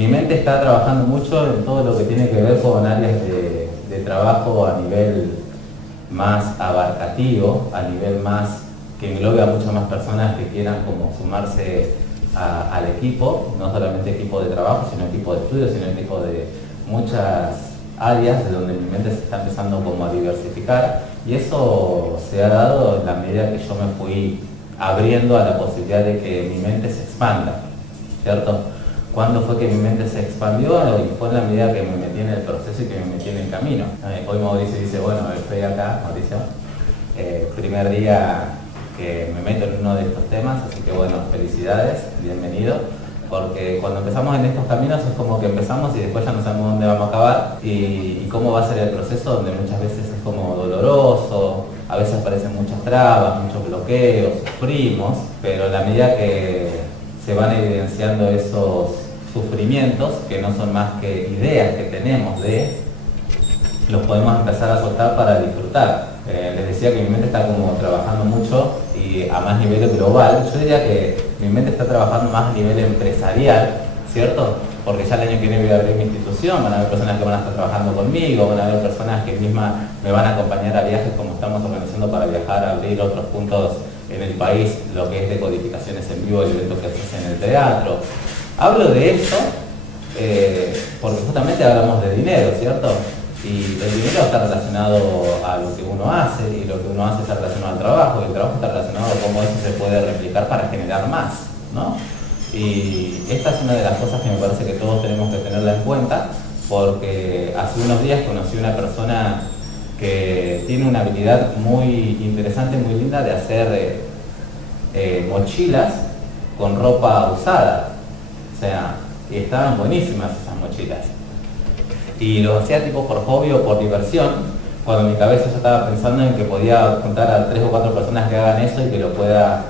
Mi mente está trabajando mucho en todo lo que tiene que ver con áreas de trabajo a nivel más abarcativo, a nivel más que englobe a muchas más personas que quieran como sumarse al equipo, no solamente equipo de trabajo, sino equipo de estudio, sino equipo de muchas áreas de donde mi mente se está empezando como a diversificar, y eso se ha dado en la medida que yo me fui abriendo a la posibilidad de que mi mente se expanda, ¿cierto? ¿Cuándo fue que mi mente se expandió? Y fue en la medida que me metí en el proceso y que me metí en el camino. Hoy Mauricio dice, bueno, estoy acá, Mauricio, primer día que me meto en uno de estos temas, así que bueno, felicidades, bienvenido, porque cuando empezamos en estos caminos es como que empezamos y después ya no sabemos dónde vamos a acabar y cómo va a ser el proceso, donde muchas veces es como doloroso, a veces aparecen muchas trabas, muchos bloqueos, sufrimos, pero en la medida que se van evidenciando esos sufrimientos, que no son más que ideas que tenemos los podemos empezar a soltar para disfrutar. Les decía que mi mente está como trabajando mucho y a más nivel global. Yo diría que mi mente está trabajando más a nivel empresarial, ¿cierto? Porque ya el año que viene voy a abrir mi institución, van a haber personas que van a estar trabajando conmigo, van a haber personas que mismas me van a acompañar a viajes como estamos organizando para viajar a abrir otros puntos en el país, lo que es de codificaciones en vivo, el evento que se hace en el teatro. Hablo de esto porque justamente hablamos de dinero, ¿cierto? Y el dinero está relacionado a lo que uno hace, y lo que uno hace está relacionado al trabajo, y el trabajo está relacionado a cómo eso se puede replicar para generar más, ¿no? Y esta es una de las cosas que me parece que todos tenemos que tenerla en cuenta, porque hace unos días conocí una persona que tiene una habilidad muy interesante, muy linda de hacer mochilas con ropa usada, o sea, y estaban buenísimas esas mochilas. Y lo hacía tipo por hobby o por diversión, cuando en mi cabeza yo estaba pensando en que podía juntar a 3 o 4 personas que hagan eso y que lo pueda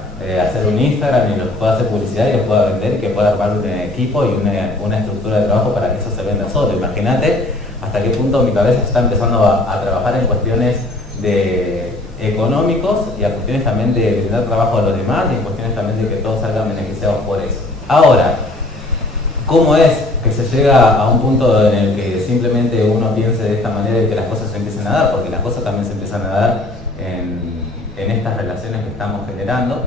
hacer un Instagram y los pueda hacer publicidad y los pueda vender, y que pueda armar un equipo y una estructura de trabajo para que eso se venda solo. Imagínate hasta qué punto mi cabeza está empezando a trabajar en cuestiones de económicos y a cuestiones también de dar trabajo a los demás, y en cuestiones también de que todos salgan beneficiados por eso. Ahora, ¿cómo es que se llega a un punto en el que simplemente uno piense de esta manera y que las cosas se empiecen a dar? Porque las cosas también se empiezan a dar en estas relaciones que estamos generando,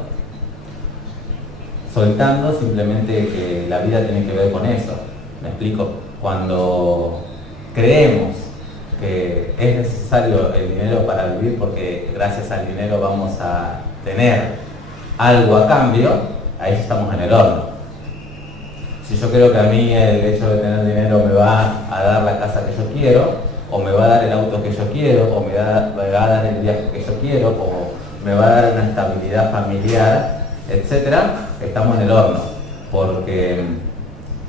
soltando simplemente que la vida tiene que ver con eso. ¿Me explico? Cuando creemos que es necesario el dinero para vivir porque gracias al dinero vamos a tener algo a cambio, ahí estamos en el horno. Si yo creo que a mí el hecho de tener dinero me va a dar la casa que yo quiero, o me va a dar el auto que yo quiero, o me va a dar el viaje que yo quiero, o me va a dar una estabilidad familiar, etc., estamos en el horno, porque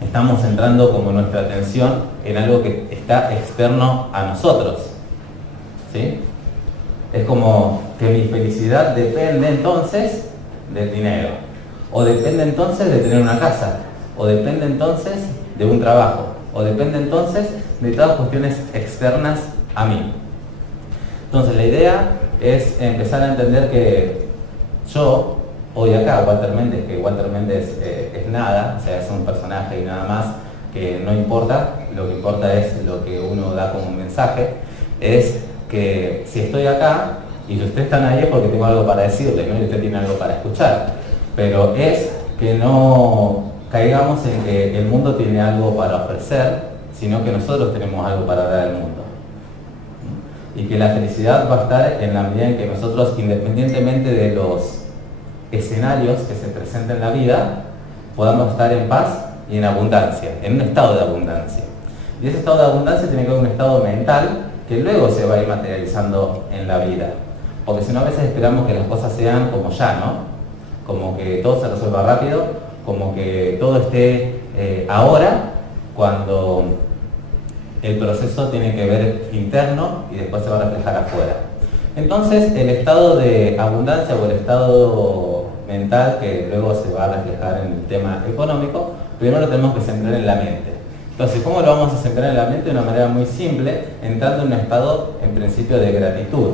estamos centrando como nuestra atención en algo que está externo a nosotros, ¿sí? Es como que mi felicidad depende entonces del dinero, o depende entonces de tener una casa, o depende entonces de un trabajo, o depende entonces de todas cuestiones externas a mí. Entonces la idea es empezar a entender que yo, hoy acá, Walter Méndez, que Walter Méndez es nada, o sea, es un personaje y nada más, que no importa, lo que importa es lo que uno da como mensaje, es que si estoy acá y si ustedes están ahí es porque tengo algo para decirles, ¿no? Y usted tiene algo para escuchar, pero es que no caigamos en que el mundo tiene algo para ofrecer, sino que nosotros tenemos algo para dar al mundo. Y que la felicidad va a estar en la medida en que nosotros, independientemente de los escenarios que se presenten en la vida, podamos estar en paz y en abundancia, en un estado de abundancia. Y ese estado de abundancia tiene que ver con un estado mental que luego se va a ir materializando en la vida. Porque si no, a veces esperamos que las cosas sean como ya, ¿no? Como que todo se resuelva rápido, como que todo esté ahora, cuando el proceso tiene que ver interno y después se va a reflejar afuera. Entonces, el estado de abundancia o el estado mental que luego se va a reflejar en el tema económico, primero lo tenemos que centrar en la mente. Entonces, ¿cómo lo vamos a centrar en la mente? De una manera muy simple, entrando en un estado, en principio, de gratitud,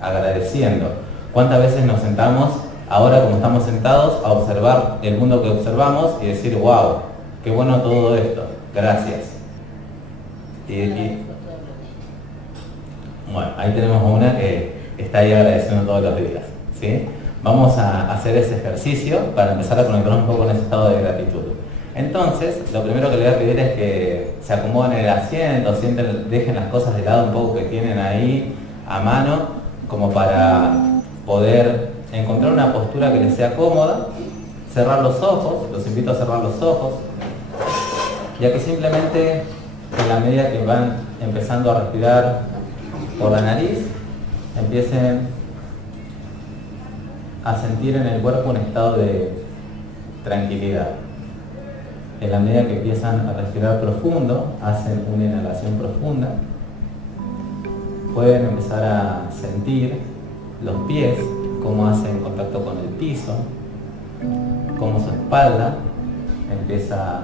agradeciendo. ¿Cuántas veces nos sentamos, ahora como estamos sentados, a observar el mundo que observamos y decir, wow, qué bueno todo esto, gracias. Bueno, ahí tenemos una que está ahí agradeciendo todos los días, ¿sí? Vamos a hacer ese ejercicio para empezar a conectarnos un poco con ese estado de gratitud. Entonces, lo primero que le voy a pedir es que se acomoden en el asiento, dejen las cosas de lado un poco que tienen ahí a mano, como para poder encontrar una postura que les sea cómoda, cerrar los ojos, los invito a cerrar los ojos, ya que simplemente en la medida que van empezando a respirar por la nariz, empiecen a sentir en el cuerpo un estado de tranquilidad. En la medida que empiezan a respirar profundo, hacen una inhalación profunda, pueden empezar a sentir los pies, cómo hacen contacto con el piso, cómo su espalda empieza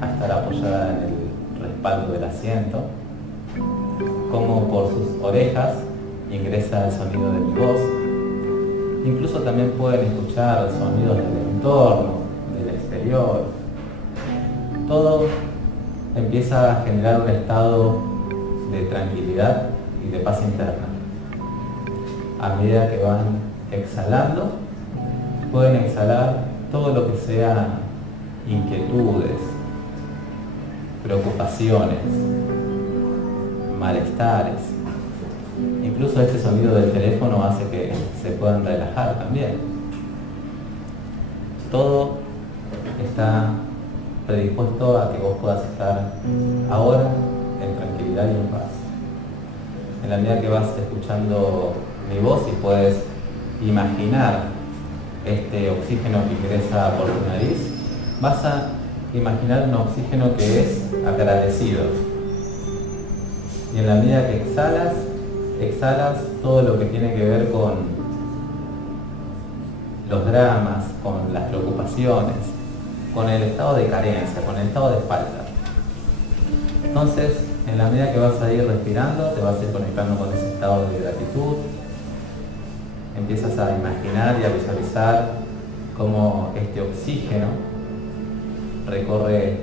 a estar apoyada en el respaldo del asiento, cómo por sus orejas ingresa el sonido de mi voz. Incluso también pueden escuchar sonidos del entorno, del exterior. Todo empieza a generar un estado de tranquilidad y de paz interna. A medida que van exhalando, pueden exhalar todo lo que sea inquietudes, preocupaciones, malestares. Incluso este sonido del teléfono hace que se puedan relajar también. Todo está predispuesto a que vos puedas estar ahora en tranquilidad y en paz. En la medida que vas escuchando mi voz y puedes imaginar este oxígeno que ingresa por tu nariz, vas a imaginar un oxígeno que es agradecido. Y en la medida que exhalas todo lo que tiene que ver con los dramas, con las preocupaciones, con el estado de carencia, con el estado de falta. Entonces, en la medida que vas a ir respirando, te vas a ir conectando con ese estado de gratitud. Empiezas a imaginar y a visualizar cómo este oxígeno recorre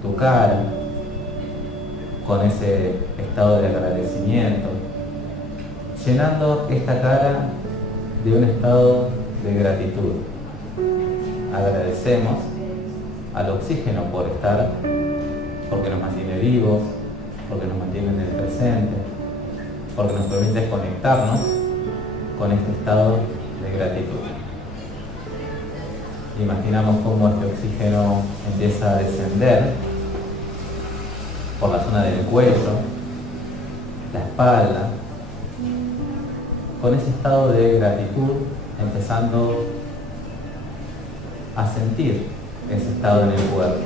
tu cara con ese estado de agradecimiento, llenando esta cara de un estado de gratitud. Agradecemos al oxígeno por estar, porque nos mantiene vivos, porque nos mantiene en el presente, porque nos permite conectarnos con este estado de gratitud. Imaginamos cómo este oxígeno empieza a descender por la zona del cuello, la espalda, con ese estado de gratitud, empezando a sentir ese estado en el cuerpo.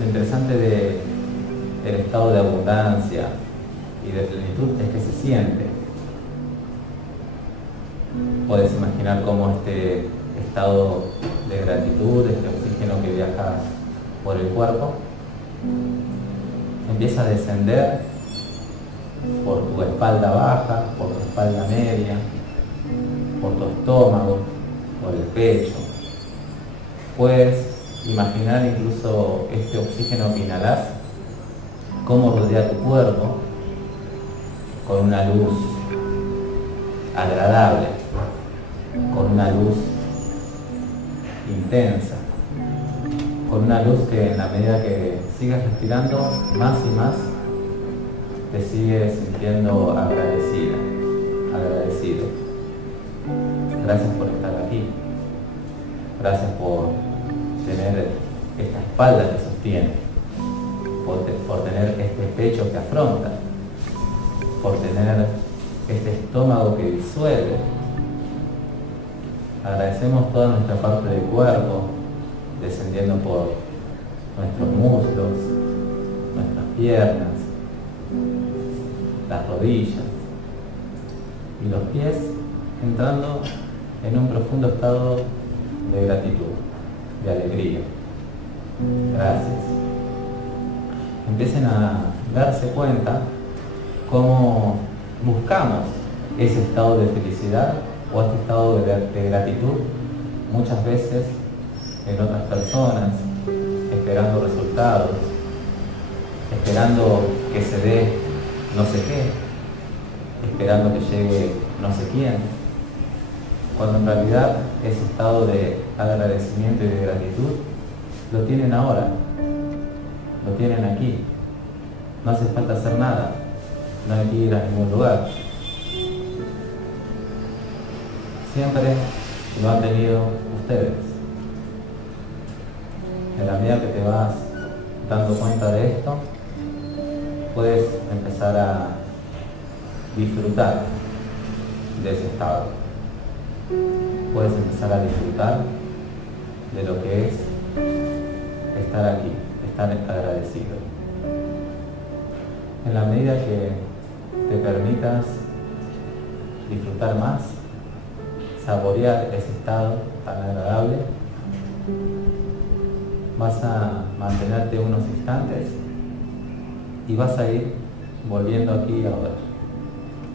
Lo interesante del estado de abundancia y de plenitud es que se siente. Puedes imaginar cómo este estado de gratitud, este oxígeno que viaja por el cuerpo, empieza a descender por tu espalda baja, por tu espalda media, por tu estómago, por el pecho. Puedes imaginar incluso este oxígeno que inhalas, cómo rodea tu cuerpo con una luz agradable, con una luz intensa, con una luz que en la medida que sigas respirando más y más te sigues sintiendo agradecida, agradecido. Gracias por estar aquí, gracias por tener esta espalda que sostiene, por tener este pecho que afronta, por tener este estómago que disuelve. Agradecemos toda nuestra parte del cuerpo, descendiendo por nuestros muslos, nuestras piernas, las rodillas y los pies, entrando en un profundo estado de gratitud, de alegría. Gracias. Empiecen a darse cuenta cómo buscamos ese estado de felicidad o este estado de gratitud muchas veces en otras personas, esperando resultados, esperando que se dé no sé qué, esperando que llegue no sé quién, cuando en realidad ese estado de agradecimiento y de gratitud lo tienen ahora, lo tienen aquí, no hace falta hacer nada, no hay que ir a ningún lugar. Siempre lo han tenido ustedes. En la medida que te vas dando cuenta de esto, puedes empezar a disfrutar de ese estado. Puedes empezar a disfrutar de lo que es estar aquí, estar agradecido. En la medida que te permitas disfrutar más, saborear ese estado tan agradable, vas a mantenerte unos instantes y vas a ir volviendo aquí y ahora,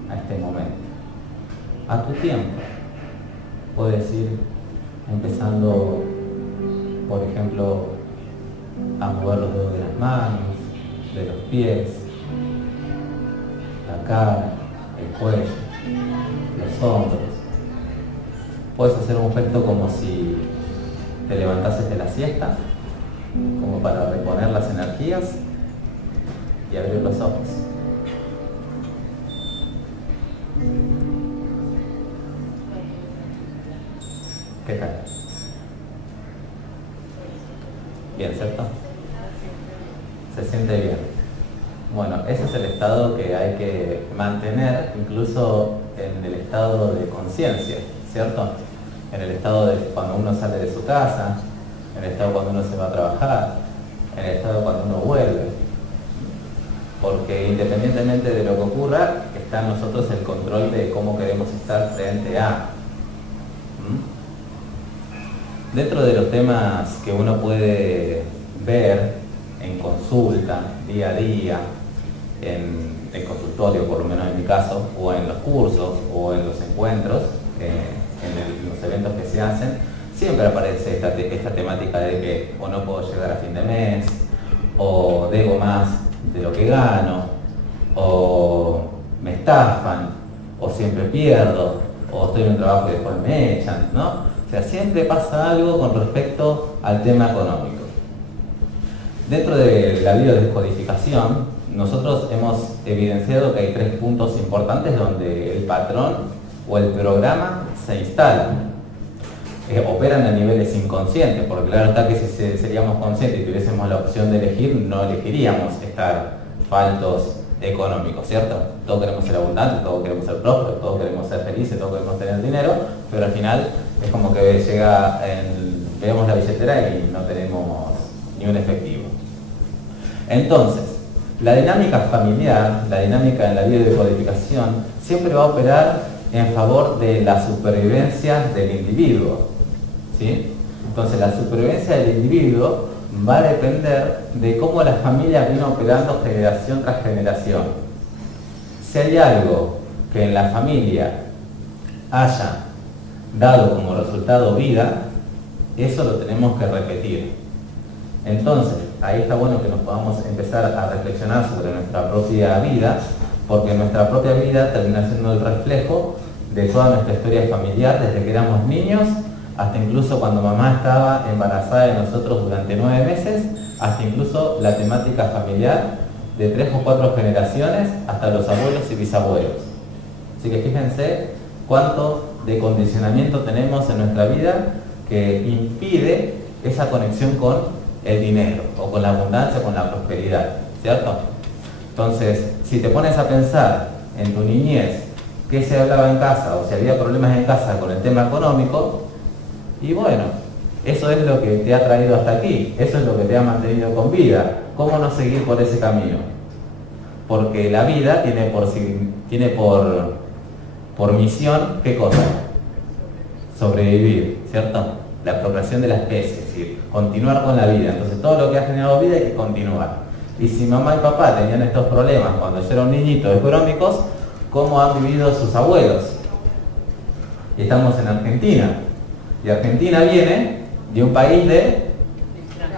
a este momento, a tu tiempo. Puedes ir empezando, por ejemplo, a mover los dedos de las manos, de los pies, la cara, el cuello, los hombros. Puedes hacer un gesto como si te levantases de la siesta, como para reponer las energías y abrir los ojos. ¿Qué tal? Bien, ¿cierto? Se siente bien. Bueno, ese es el estado que hay que mantener incluso en el estado de conciencia, ¿cierto? En el estado de cuando uno sale de su casa, en el estado cuando uno se va a trabajar, en el estado cuando uno vuelve. Porque independientemente de lo que ocurra, está en nosotros el control de cómo queremos estar frente a. Dentro de los temas que uno puede ver en consulta, día a día, en el consultorio, por lo menos en mi caso, o en los cursos, o en los encuentros, en los eventos que se hacen, siempre aparece esta temática de que o no puedo llegar a fin de mes, o debo más de lo que gano, o me estafan, o siempre pierdo, o estoy en un trabajo y después me echan, ¿no? O sea, siempre pasa algo con respecto al tema económico. Dentro de la biodescodificación, nosotros hemos evidenciado que hay 3 puntos importantes donde el patrón o el programa se instala. Operan a niveles inconscientes, porque claro está que si seríamos conscientes y tuviésemos la opción de elegir, no elegiríamos estar faltos económicos, ¿cierto? Todos queremos ser abundantes, todos queremos ser prósperos, todos queremos ser felices, todos queremos tener dinero, pero al final es como que vemos la billetera y no tenemos ni un efectivo. Entonces, la dinámica familiar, la dinámica en la biodescodificación, siempre va a operar en favor de la supervivencia del individuo, ¿sí? Entonces, la supervivencia del individuo va a depender de cómo la familia viene operando generación tras generación. Si hay algo que en la familia haya dado como resultado vida, eso lo tenemos que repetir. Entonces, ahí está bueno que nos podamos empezar a reflexionar sobre nuestra propia vida, porque nuestra propia vida termina siendo el reflejo de toda nuestra historia familiar, desde que éramos niños, hasta incluso cuando mamá estaba embarazada de nosotros durante 9 meses, hasta incluso la temática familiar de 3 o 4 generaciones, hasta los abuelos y bisabuelos. Así que fíjense cuánto de condicionamiento tenemos en nuestra vida que impide esa conexión con el dinero, o con la abundancia, con la prosperidad, ¿cierto? Entonces, si te pones a pensar en tu niñez, qué se hablaba en casa, o si había problemas en casa con el tema económico, y bueno, eso es lo que te ha traído hasta aquí, eso es lo que te ha mantenido con vida. ¿Cómo no seguir por ese camino? Porque la vida tiene por misión, ¿qué cosa? Sobrevivir, ¿cierto? La procreación de la especie, es decir, continuar con la vida. Entonces todo lo que ha generado vida hay que continuar. Y si mamá y papá tenían estos problemas cuando yo era un niñito económicos, ¿cómo han vivido sus abuelos? Y estamos en Argentina. Y Argentina viene de un país de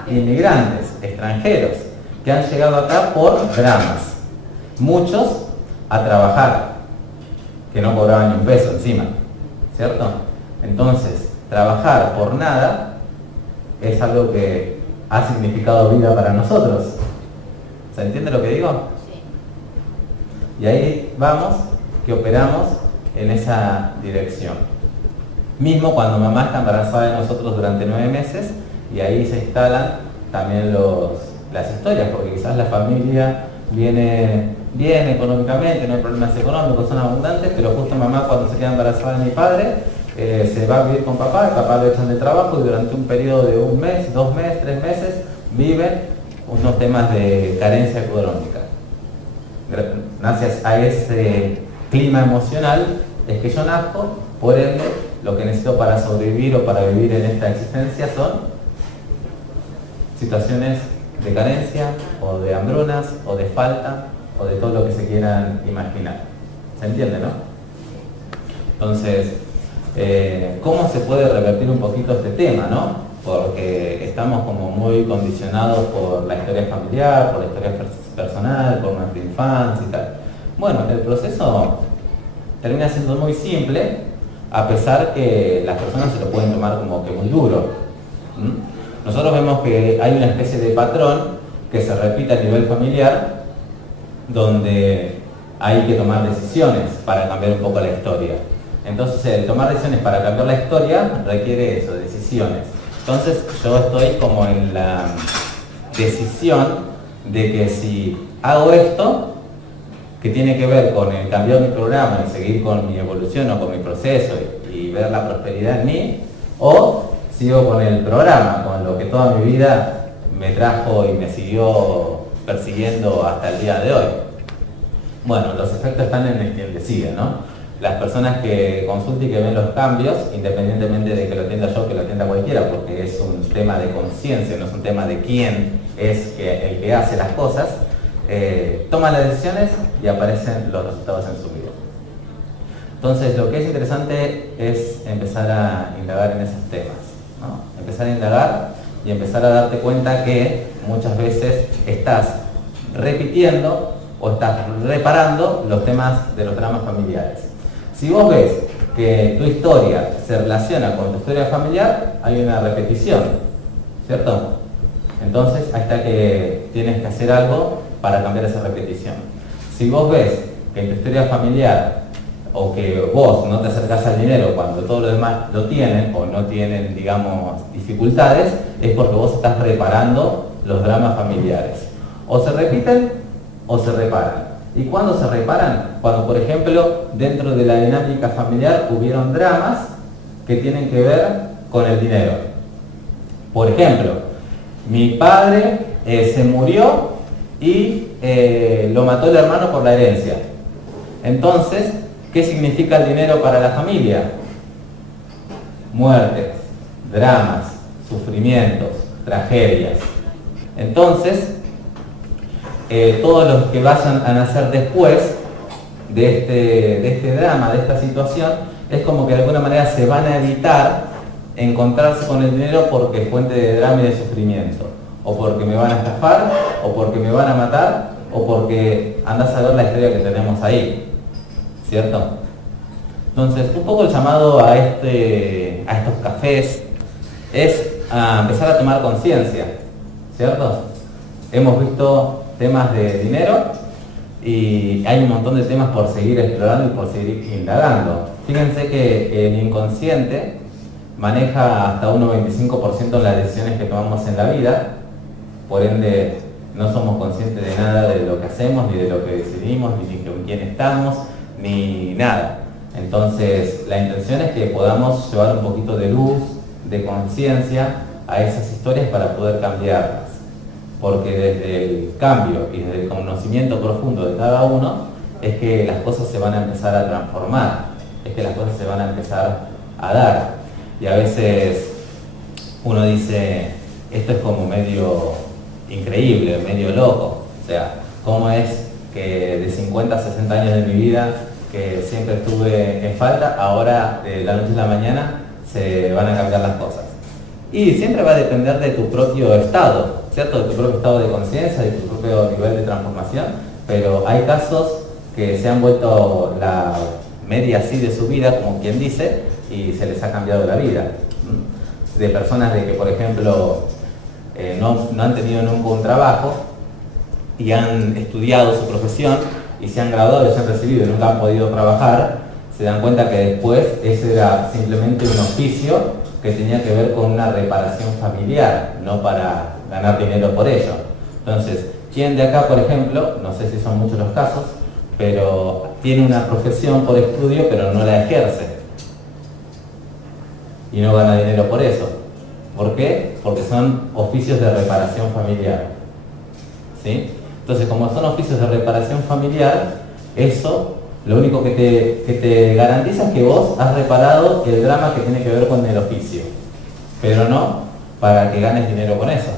inmigrantes. extranjeros que han llegado acá por dramas. Muchos a trabajar, que no cobraban ni un peso encima, ¿cierto? Entonces, trabajar por nada es algo que ha significado vida para nosotros. ¿Se entiende lo que digo? Sí. Y ahí vamos, que operamos en esa dirección. Mismo cuando mamá está embarazada de nosotros durante 9 meses, y ahí se instalan también las historias, porque quizás la familia viene bien económicamente, no hay problemas económicos, son abundantes, pero justo mamá cuando se queda embarazada de mi padre, se va a vivir con papá, el papá lo echan de trabajo y durante un periodo de 1 mes, 2 meses, 3 meses, viven unos temas de carencia económica. Gracias a ese clima emocional es que yo nazco, por ende, lo que necesito para sobrevivir o para vivir en esta existencia son situaciones de carencia, o de hambrunas, o de falta, o de todo lo que se quieran imaginar. ¿Se entiende, no? Entonces, ¿cómo se puede revertir un poquito este tema, no? Porque estamos como muy condicionados por la historia familiar, por la historia personal, por nuestra infancia y tal. Bueno, el proceso termina siendo muy simple, a pesar que las personas se lo pueden tomar como que muy duro. Nosotros vemos que hay una especie de patrón que se repite a nivel familiar, donde hay que tomar decisiones para cambiar un poco la historia. Entonces, el tomar decisiones para cambiar la historia requiere eso, decisiones. Entonces, yo estoy como en la decisión de que si hago esto, que tiene que ver con el cambiar mi programa y seguir con mi evolución o con mi proceso y ver la prosperidad en mí, o sigo con el programa, con lo que toda mi vida me trajo y me siguió persiguiendo hasta el día de hoy. Bueno, los efectos están en el quien decide, ¿no? Las personas que consulten y que ven los cambios, independientemente de que lo atienda yo, que lo atienda cualquiera, porque es un tema de conciencia, no es un tema de quién es el que hace las cosas, toman las decisiones y aparecen los resultados en su vida. Entonces, lo que es interesante es empezar a indagar en esos temas, ¿no? Empezar a indagar y empezar a darte cuenta que muchas veces estás repitiendo o estás reparando los temas de los dramas familiares. Si vos ves que tu historia se relaciona con tu historia familiar, hay una repetición, ¿cierto? Entonces, ahí está que tienes que hacer algo para cambiar esa repetición. Si vos ves que en tu historia familiar o que vos no te acercás al dinero cuando todos los demás lo tienen o no tienen, digamos, dificultades, es porque vos estás reparando los dramas familiares. O se repiten o se reparan. ¿Y cuándo se reparan? Cuando, por ejemplo, dentro de la dinámica familiar hubieron dramas que tienen que ver con el dinero. Por ejemplo, mi padre se murió y lo mató el hermano por la herencia. Entonces, ¿qué significa el dinero para la familia? Muertes, dramas, sufrimientos, tragedias. Entonces, todos los que vayan a nacer después de este drama, de esta situación, es como que de alguna manera se van a evitar encontrarse con el dinero porque es fuente de drama y de sufrimiento. O porque me van a estafar, o porque me van a matar, o porque andás a ver la historia que tenemos ahí. ¿Cierto? Entonces, un poco el llamado a estos cafés es a empezar a tomar conciencia, ¿cierto? Hemos visto temas de dinero y hay un montón de temas por seguir explorando y por seguir indagando. Fíjense que el inconsciente maneja hasta un 95% en las decisiones que tomamos en la vida, por ende no somos conscientes de nada de lo que hacemos, ni de lo que decidimos, ni con quién estamos, ni nada. Entonces, la intención es que podamos llevar un poquito de luz, de conciencia a esas historias para poder cambiarlas. Porque desde el cambio y desde el conocimiento profundo de cada uno es que las cosas se van a empezar a transformar, es que las cosas se van a empezar a dar. Y a veces uno dice, esto es como medio increíble, medio loco. O sea, ¿cómo es que de 50 a 60 años de mi vida, que siempre estuve en falta, ahora de la noche a la mañana se van a cambiar las cosas? Y siempre va a depender de tu propio estado. ¿cierto? De tu propio estado de conciencia, de tu propio nivel de transformación, pero hay casos que se han vuelto la media así de su vida, como quien dice, y se les ha cambiado la vida. De personas de que, por ejemplo, no han tenido nunca un trabajo y han estudiado su profesión y se han graduado y se han recibido y nunca han podido trabajar, se dan cuenta que después ese era simplemente un oficio que tenía que ver con una reparación familiar, no para ganar dinero por ello. Entonces, ¿quién de acá, por ejemplo, no sé si son muchos los casos, pero tiene una profesión por estudio pero no la ejerce y no gana dinero por eso? ¿Por qué? Porque son oficios de reparación familiar, ¿sí? Entonces, como son oficios de reparación familiar, eso lo único que te garantiza es que vos has reparado el drama que tiene que ver con el oficio, pero no para que ganes dinero con eso,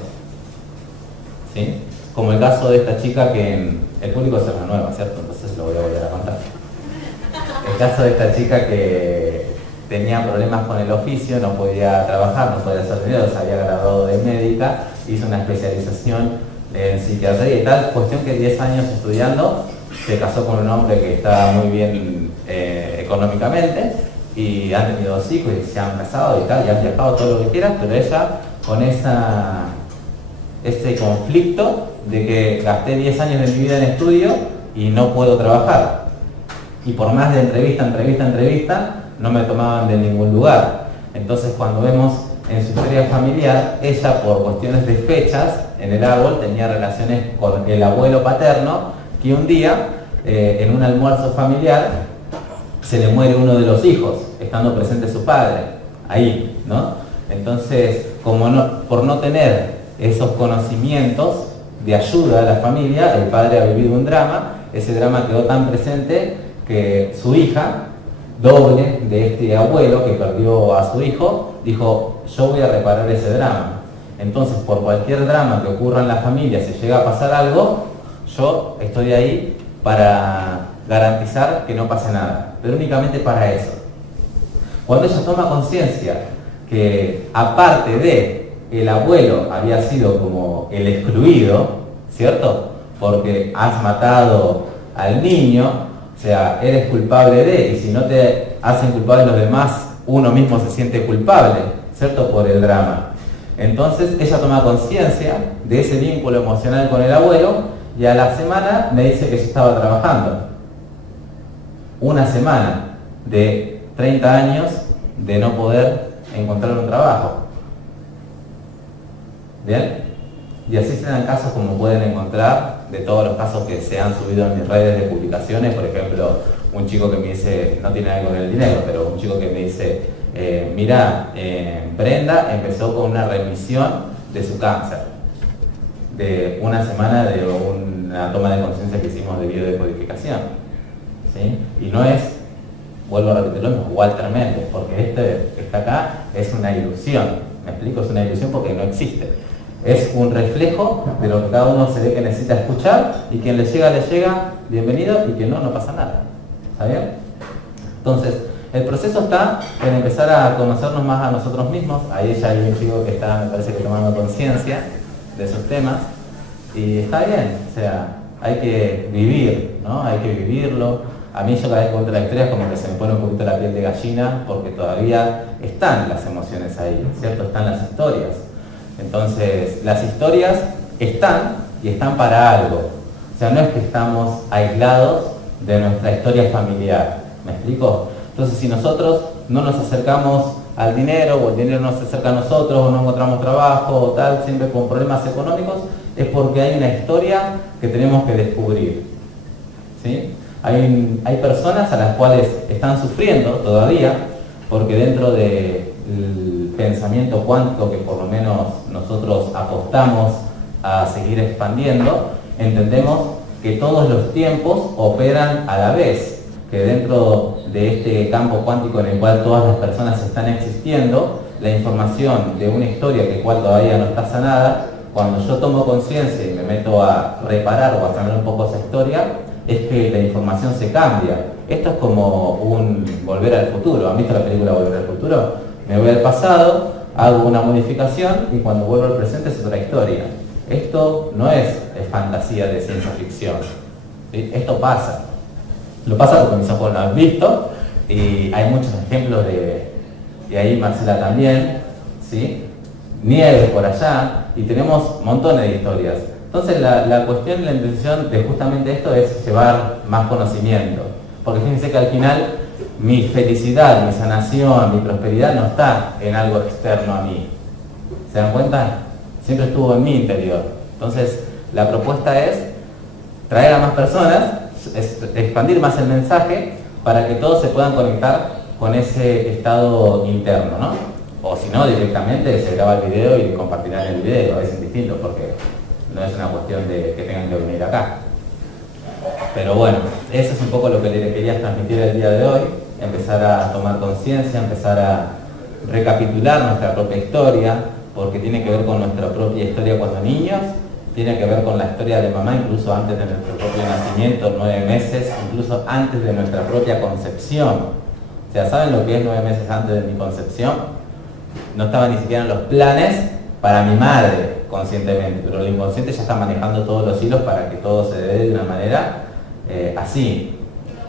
¿sí? Como el caso de esta chica que el público se renueva, ¿cierto? Entonces lo voy a volver a contar. El caso de esta chica que tenía problemas con el oficio, no podía trabajar, no podía hacer dinero, se había graduado de médica, hizo una especialización en psiquiatría y tal, cuestión que 10 años estudiando, se casó con un hombre que estaba muy bien económicamente y han tenido 2 hijos y se han casado y tal, y han viajado todo lo que quieras, pero ella con ese conflicto de que gasté 10 años de mi vida en estudio y no puedo trabajar. Y por más de entrevista, no me tomaban de ningún lugar. Entonces, cuando vemos en su historia familiar, ella por cuestiones de fechas en el árbol tenía relaciones con el abuelo paterno, que un día, en un almuerzo familiar, se le muere uno de los hijos, estando presente su padre, ahí, ¿no? Entonces, por no tener esos conocimientos de ayuda a la familia, el padre ha vivido un drama, ese drama quedó tan presente que su hija, doble de este abuelo que perdió a su hijo, dijo, yo voy a reparar ese drama. Entonces, por cualquier drama que ocurra en la familia, si llega a pasar algo, yo estoy ahí para garantizar que no pase nada, pero únicamente para eso. Cuando ella toma conciencia que aparte de el abuelo había sido como el excluido, ¿cierto? Porque has matado al niño, o sea, eres culpable de, y si no te hacen culpable los demás, uno mismo se siente culpable, ¿cierto? Por el drama. Entonces ella toma conciencia de ese vínculo emocional con el abuelo y a la semana me dice que yo estaba trabajando. Una semana de 30 años de no poder encontrar un trabajo. ¿Bien? Y así se dan casos como pueden encontrar de todos los casos que se han subido en mis redes de publicaciones. Por ejemplo, un chico que me dice, no tiene algo con el dinero, pero un chico que me dice, mira, Brenda empezó con una remisión de su cáncer, de una semana de una toma de conciencia que hicimos de biodecodificación, ¿sí? Y no es, vuelvo a repetirlo, no es Walter Méndez, porque este que está acá es una ilusión. ¿Me explico? Es una ilusión porque no existe. Es un reflejo de lo que cada uno se ve que necesita escuchar, y quien le llega, bienvenido, y quien no, no pasa nada. ¿Está bien? Entonces, el proceso está en empezar a conocernos más a nosotros mismos. Ahí ya hay un chico que está, me parece que tomando conciencia de esos temas, y está bien, o sea, hay que vivir, ¿no? Hay que vivirlo. A mí yo cada vez que cuento la historia es como que se me pone un poquito la piel de gallina, porque todavía están las emociones ahí, ¿cierto? Están las historias. Entonces, las historias están y están para algo. O sea, no es que estamos aislados de nuestra historia familiar. ¿Me explico? Entonces, si nosotros no nos acercamos al dinero, o el dinero no se acerca a nosotros, o no encontramos trabajo, o tal, siempre con problemas económicos, es porque hay una historia que tenemos que descubrir. ¿Sí? Hay personas a las cuales están sufriendo todavía, porque dentro del pensamiento cuántico que por lo menos nosotros apostamos a seguir expandiendo, entendemos que todos los tiempos operan a la vez, que dentro de este campo cuántico en el cual todas las personas están existiendo, la información de una historia que cual todavía no está sanada, cuando yo tomo conciencia y me meto a reparar o a sanar un poco esa historia, es que la información se cambia. Esto es como un volver al futuro. ¿Han visto la película Volver al Futuro? Me voy al pasado, hago una modificación y cuando vuelvo al presente es otra historia. Esto no es fantasía de ciencia ficción, ¿sí? Esto pasa. Lo pasa porque mis ojos lo han visto y hay muchos ejemplos y ahí Marcela también, ¿sí? Nieve por allá y tenemos montones de historias. Entonces la cuestión y la intención de justamente esto es llevar más conocimiento. Porque fíjense que al final mi felicidad, mi sanación, mi prosperidad no está en algo externo a mí. ¿Se dan cuenta? Siempre estuvo en mi interior. Entonces la propuesta es traer a más personas, expandir más el mensaje para que todos se puedan conectar con ese estado interno, ¿no? O si no, directamente se graba el video y compartirán el video, es indistinto porque no es una cuestión de que tengan que venir acá. Pero bueno, eso es un poco lo que le quería transmitir el día de hoy, empezar a tomar conciencia, empezar a recapitular nuestra propia historia, porque tiene que ver con nuestra propia historia cuando niños, tiene que ver con la historia de mamá, incluso antes de nuestro propio nacimiento, 9 meses, incluso antes de nuestra propia concepción. O sea, ¿saben lo que es 9 meses antes de mi concepción? No estaba ni siquiera en los planes para mi madre, conscientemente, pero el inconsciente ya está manejando todos los hilos para que todo se dé de una manera así.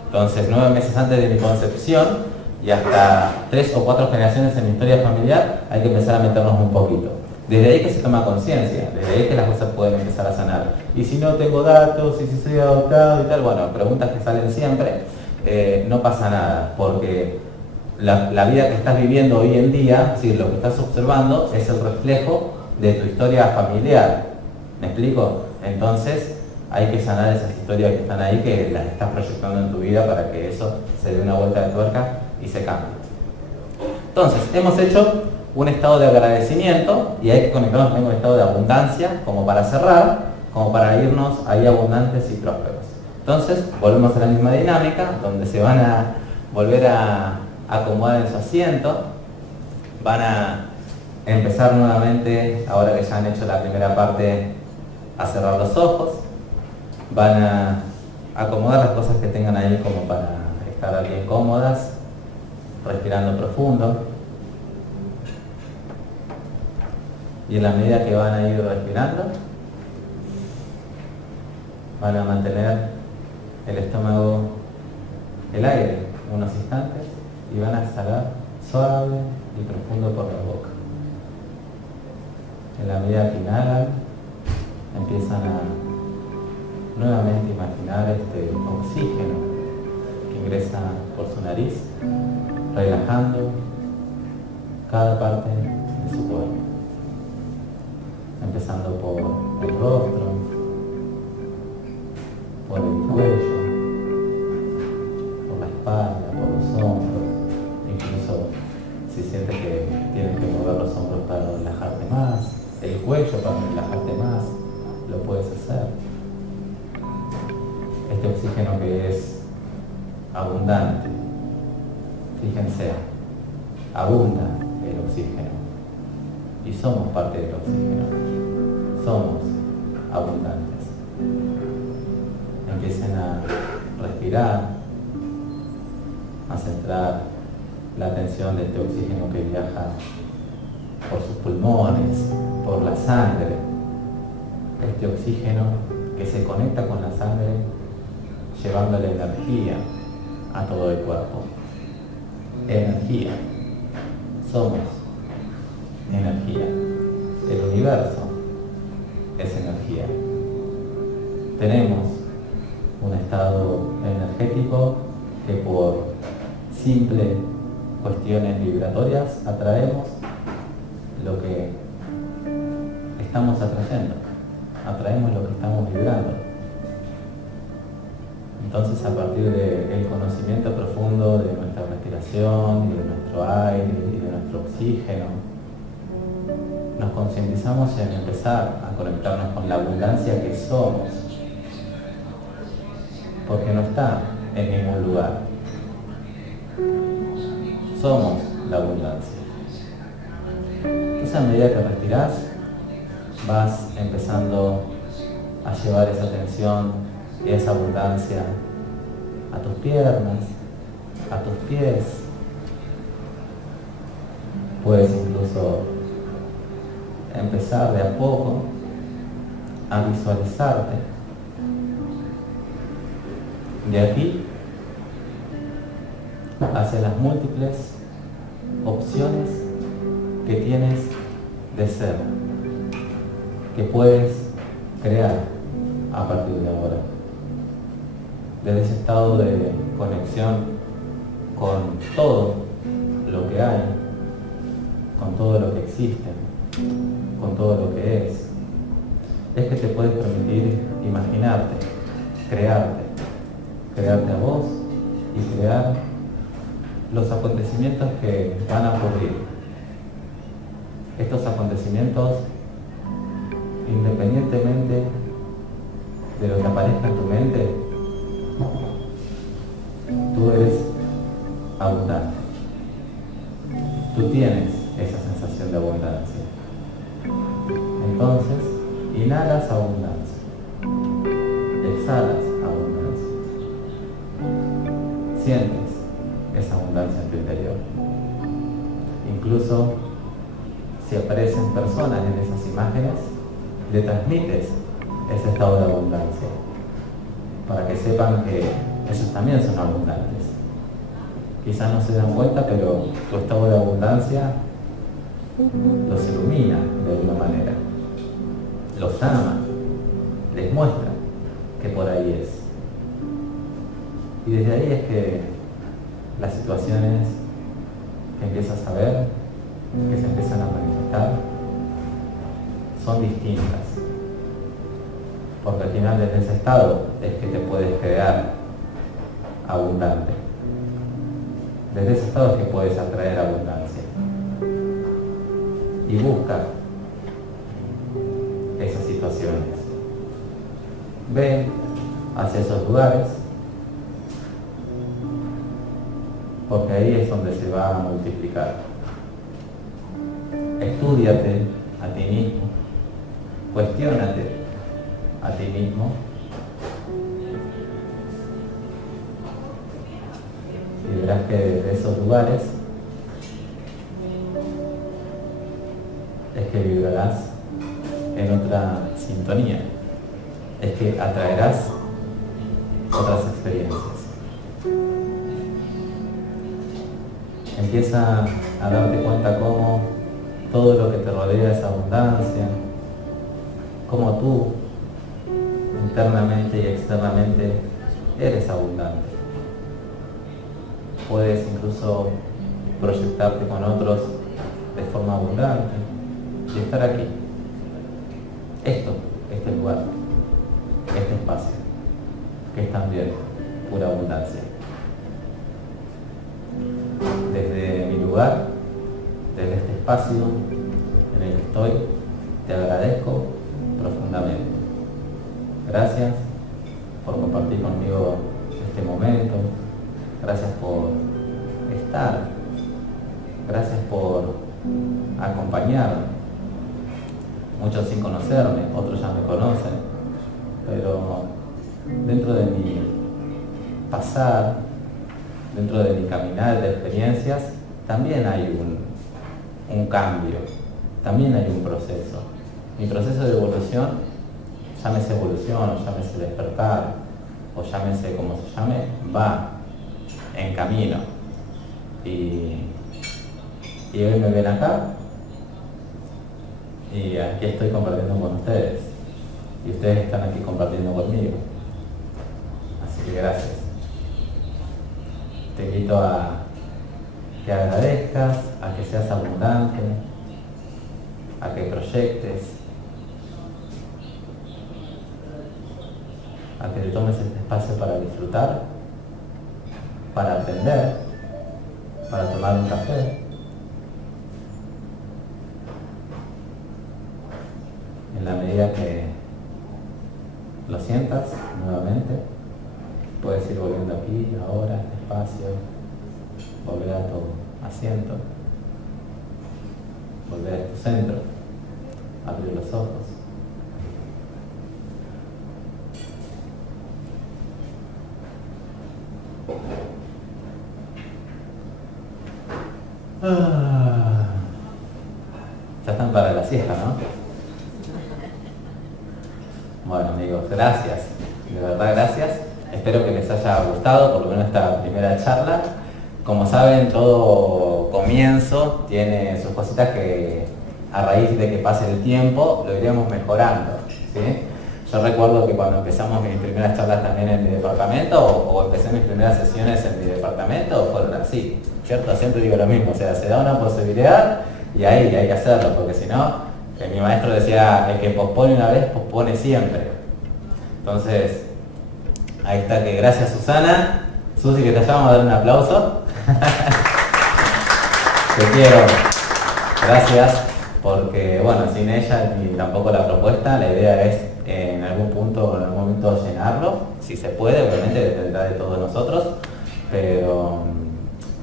Entonces, 9 meses antes de mi concepción y hasta 3 o 4 generaciones en mi historia familiar, hay que empezar a meternos un poquito. Desde ahí que se toma conciencia, desde ahí que las cosas pueden empezar a sanar. Y si no tengo datos, y si soy adoptado y tal, bueno, preguntas que salen siempre, no pasa nada, porque la vida que estás viviendo hoy en día, es decir, lo que estás observando, es el reflejo de tu historia familiar. ¿Me explico? Entonces, hay que sanar esas historias que están ahí, que las estás proyectando en tu vida para que eso se dé una vuelta de tuerca y se cambie. Entonces, hemos hecho un estado de agradecimiento y hay que conectarnos con un estado de abundancia como para cerrar, como para irnos ahí abundantes y prósperos. Entonces, volvemos a la misma dinámica, donde se van a volver a acomodar en su asiento, van a empezar nuevamente, ahora que ya han hecho la primera parte, a cerrar los ojos, van a acomodar las cosas que tengan ahí como para estar bien cómodas, respirando profundo. Y en la medida que van a ir respirando, van a mantener el estómago, el aire, unos instantes y van a exhalar suave y profundo por la boca. En la medida que inhalan, empiezan a nuevamente imaginar este oxígeno que ingresa por su nariz, relajando cada parte de su cuerpo. Empezando por el rostro, por el cuello, por la espalda, por los hombros, incluso si sientes que tienes que mover los hombros para relajarte más, el cuello para relajarte más, lo puedes hacer. Este oxígeno que es abundante, fíjense, abunda el oxígeno y somos parte del oxígeno, somos abundantes. Empiecen a respirar, a centrar la atención de este oxígeno que viaja por sus pulmones, por la sangre. Este oxígeno que se conecta con la sangre, llevándole energía a todo el cuerpo. Energía. Somos energía. El universo es energía. Tenemos un estado energético que por simples cuestiones vibratorias atraemos lo que estamos atrayendo, atraemos lo que estamos vibrando. Entonces, a partir del conocimiento profundo de nuestra respiración y de nuestro aire y de nuestro oxígeno, nos concientizamos en empezar a conectarnos con la abundancia que somos, porque no está en ningún lugar. Somos la abundancia. Entonces, a medida que respirás, vas empezando a llevar esa atención y esa abundancia a tus piernas, a tus pies. Puedes incluso empezar de a poco a visualizarte de aquí hacia las múltiples opciones que tienes de ser, que puedes crear a partir de ahora. Desde ese estado de conexión con todo lo que hay, con todo lo que existe, con todo lo que es que te puedes permitir imaginarte, crearte a vos y crear los acontecimientos que van a ocurrir. Estos acontecimientos, independientemente de lo que aparezca en tu mente, tú eres abundante. Tú tienes esa sensación de abundancia. Entonces, inhalas abundancia, exhalas abundancia, sientes esa abundancia en tu interior. Incluso si aparecen personas en esas imágenes, le transmites ese estado de abundancia, para que sepan que ellos también son abundantes. Quizás no se dan cuenta, pero tu estado de abundancia los ilumina de alguna manera, los ama, les muestra que por ahí es. Y desde ahí es que las situaciones que empiezas a ver, que se empiezan a manifestar, son distintas. Porque al final desde ese estado es que te puedes crear abundante. Desde ese estado es que puedes atraer abundancia. Y busca esas situaciones. Ve hacia esos lugares, porque ahí es donde se va a multiplicar. Estúdiate a ti mismo, cuestiónate a ti mismo y verás que desde esos lugares es que vibrarás en otra sintonía, es que atraerás otras experiencias. Empieza a darte cuenta cómo todo lo que te rodea es abundancia, cómo tú internamente y externamente eres abundante. Puedes incluso proyectarte con otros de forma abundante y estar aquí. Este lugar, este espacio, que es también pura abundancia. Desde mi lugar, desde este espacio en el que estoy, te agradezco profundamente. Gracias por compartir conmigo este momento. Gracias por estar. Gracias por acompañarme. Muchos sin conocerme, otros ya me conocen. Pero dentro de mi pasar, dentro de mi caminar de experiencias, también hay un cambio, también hay un proceso. Mi proceso de evolución, llámese evolución, o llámese despertar, o llámese como se llame, va en camino. Y hoy me ven acá, y aquí estoy compartiendo con ustedes, y ustedes están aquí compartiendo conmigo. Así que gracias. Te invito a que agradezcas, a que seas abundante, a que proyectes, a que te tomes este espacio para disfrutar, para aprender, para tomar un café. En la medida que lo sientas nuevamente, puedes ir volviendo aquí, ahora, a este espacio, volver a tu asiento, volver a tu centro, abrir los ojos. Ya están para la siesta, ¿no? amigos, gracias, de verdad gracias. Espero que les haya gustado, por lo menos esta primera charla. Como saben, todo comienzo tiene sus cositas que a raíz de que pase el tiempo lo iremos mejorando, ¿sí? Yo recuerdo que cuando empezamos mis primeras charlas también en mi departamento, o empecé mis primeras sesiones en mi departamento, fueron así, ¿cierto? Siempre digo lo mismo, o sea, se da una posibilidad y ahí hay que hacerlo, porque si no, mi maestro decía, el que pospone una vez, pospone siempre. Entonces, ahí está, que gracias Susana. Susi, que te vamos a dar un aplauso. Te quiero. Gracias, porque bueno, sin ella ni tampoco la propuesta, la idea es en algún punto o en algún momento llenarlo, si se puede, obviamente dependerá de todos nosotros, pero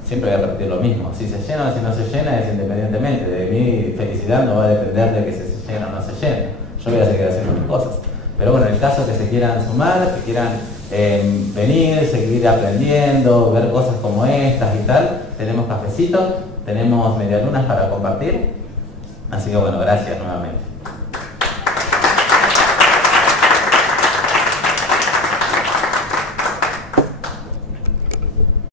siempre voy a repetir lo mismo, si se llena o si no se llena es independientemente, de mi felicidad no va a depender de que se llene o no se llene, yo voy a seguir haciendo mis cosas, pero bueno, en el caso que se quieran sumar, que quieran venir, seguir aprendiendo, ver cosas como estas y tal, tenemos cafecitos, tenemos medialunas para compartir, así que bueno, gracias nuevamente.